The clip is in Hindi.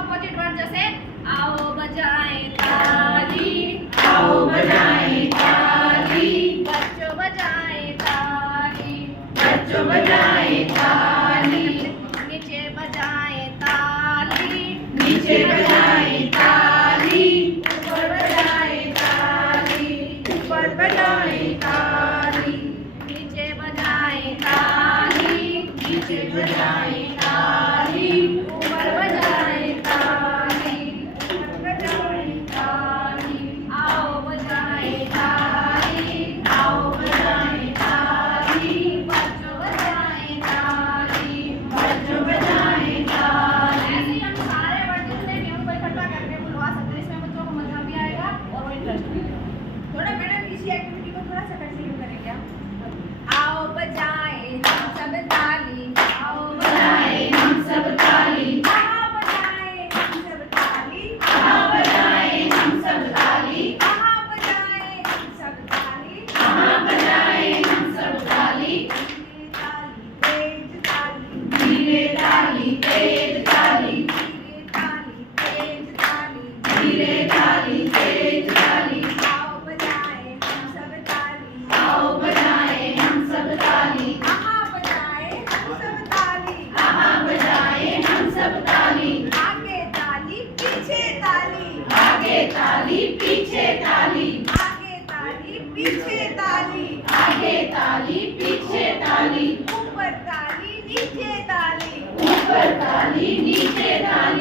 अपोजिट वर्ड जैसे आओ बजाएं ताली, आओ बजाएं ताली, बच्चों बजाएं ताली, बच्चों बजाएं ताली, नीचे बजाएं ताली, नीचे बजाएं ताली, ऊपर बजाएं ताली, ऊपर बजाएं ताली, नीचे बजाएं ताली, नीचे बजाएं ताली, ऊपर बजाएं ताली, ऊपर बजाएं ताली, आओ बजाएं ताली, आओ बजाएं ताली, बच्चों बजाएं ताली। बच्चों बजाएं ताली। ऐसे ही हम सारे वर्ड जितने भी हैं उनको इकट्ठा करके बुलवा सकते हैं। इसमें बच्चों को मजा भी आएगा और वो इंटरेस्ट भी आएगा। थोड़ा मैडम इसी एक्टिविटी को थोड़ा सा कंटिन्यू करेंगे आप। आओ बजाएं हम सब ताली, आओ बजाएं हम सब ताली, कहाँ बजाएं हम सब ताली, कहाँ बजाएं हम सब ताली, कहाँ बजाएं हम सब ताली, कहाँ बजाएं हम सब ताली, धीरे ताली तेज ताली, धीरे ताली तेज ताली, धीरे ताली तेज ताली, धीरे ताली तेज ताली, आओ बजाएं हम सब ताली, आओ बजाएं हम सब ताली, कहाँ बजाएं हम सब ताली, कहाँ बजाएं हम सब ताली, आगे ताली पीछे ताली, आगे ताली पीछे ताली, आगे ताली पीछे ताली, आगे ताली पीछे ताली, ऊपर ताली नीचे ताली, ऊपर ताली नीचे ताली,